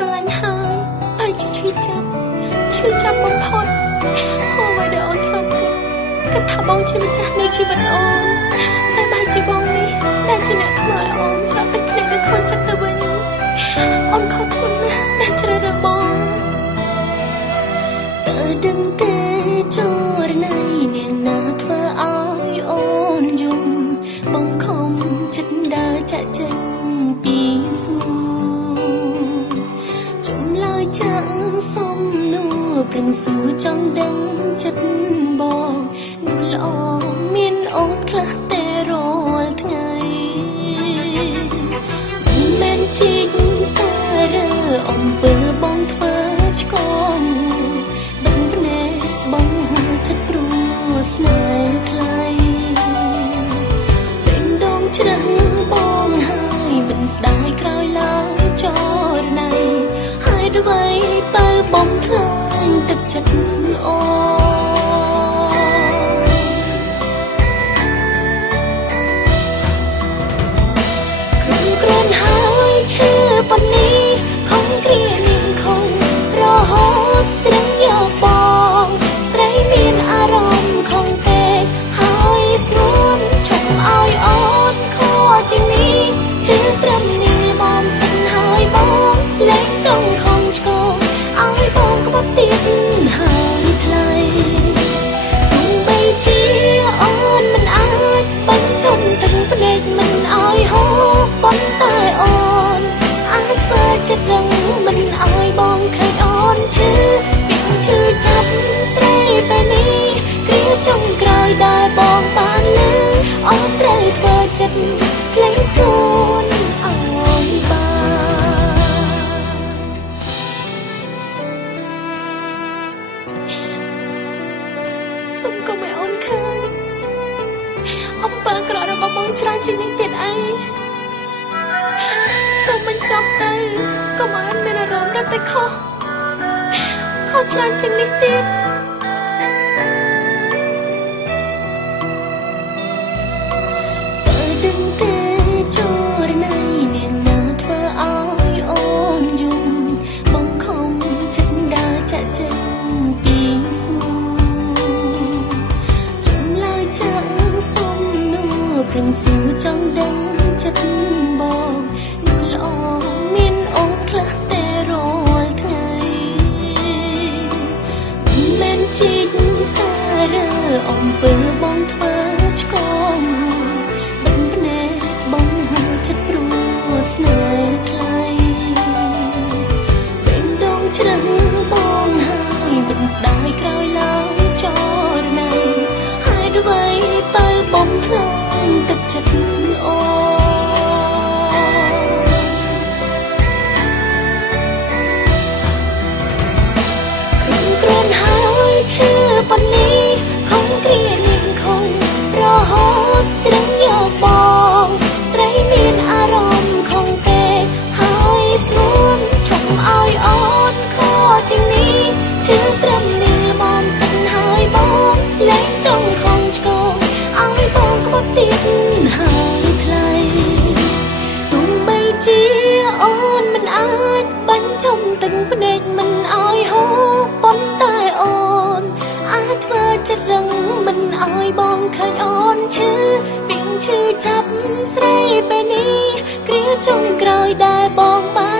ស្រឡាញ់ហើយហើយជាឈឺចាប់បំផុតហូរមកដល់អូនធ្លាប់គិតថាបងជាម្ចាស់នៃជីវិតអូនតែបែរជាបងនេះដែលជាអ្នកធ្វើឲ្យអូនស្រក់ទឹកភ្នែកទៅខូចចិត្តទៅវិញអូនខុសធ្ងន់ណាស់ដែលជ្រើសរើសបងតើដឹងទេចរណៃនាងណាធ្វើឲ្យអូនយំបងខំចិត្តដើរចាក់ចេញពីស្ងួនចំឡើយចាក់សុំនួប្រឹងសួរចង់ដឹងចិត្តបងនោះល្អមានអូនខ្លះតែរាល់ថ្ងៃមិនមែនជីកសារើអំពើបងធ្វើឆ្កងបងភ្នែកបងចិត្តព្រោះស្នេហ៍ថ្លៃពេញដងជ្រឹះបងហើយមិនស្ដាយក្រោយឡើយចរណៃហើយអ្វីបើបងខ្លាញ់ទឹកចិត្តអូប៉ុននេះខំគ្រានាងខំរហូតជ្រឹងយកបងស្រីមានអារម្មណ៍ខំពេកហើយស្ងួនឈប់ឲ្យអូនខជាងនេះជឿត្រឹមនេះបងចិនហើយបងលែងចង់ខំឆ្កងឲ្យបងក្បត់ទៀតហើយថ្លៃទោះបីជាអូនមិនអាចបញ្ចុំទឹកភ្នែកមិនឲ្យហូរប៉ុន្តែអូនអាចធ្វើចិត្តរឹងមិនឲ្យបងឃើញអូនឈឺពីឈឺចាប់ស្រីពេលនេះគ្រាចុងក្រោយដែលបងបានលើអូនត្រូវធ្វើចិត្តក្លែងសួនឲ្យបានសុំកុំឲ្យអូនឃើញអំពើអាក្រក់របស់បងច្រើនជាងនេះទៀតអីសូមបញ្ចប់ទៅកុំឲ្យមានអារម្មណ៍រត់ទៅខុសច្រើនជាងនេះទៀតតើដឹងទេចរណៃនាងណាធ្វើឲ្យអូនយំបងខំចិត្តដើរចាក់ចេញពីស្ងួនចំឡើយចាក់សុំនួប្រឹងសួរចង់ដឹងចិត្តបងនោះល្អមានអូនខ្លះតែរាល់ថ្ងៃមិនមែនជីកសារើអំពើបងធ្វើឆ្កងបងភ្នែកបងចិត្តព្រោះស្នេហ៍ថ្លៃពេញដងជ្រឹះបងហើយមិនស្ដាយក្រោយឡើយចរណៃហើយអ្វីបើបងខ្លាញ់ទឹកចិត្តអូឈឺប៉ុននេះខំគ្រានាងខំរហូតជ្រឹងយកបងស្រីមានអារម្មណ៍ខំពេកហើយស្ងួនឈប់ឲ្យអូនខជាងនេះជឿត្រឹមនេះបងចិនហើយបងលែងចង់ខំឆ្កងឲ្យបងក្បត់ទៀតហើយថ្លៃទោះបីជាអូនមិនអាចបញ្ចុំទឹកភ្នែកមិនឲ្យហូរប៉ុន្តែអូនអាចធ្វើចិត្តរឹងមិនឲ្យបងឃើញអូនឈឺពីឈឺចាប់ស្រីពេលនេះគ្រាចុងក្រោយដែលបងបាន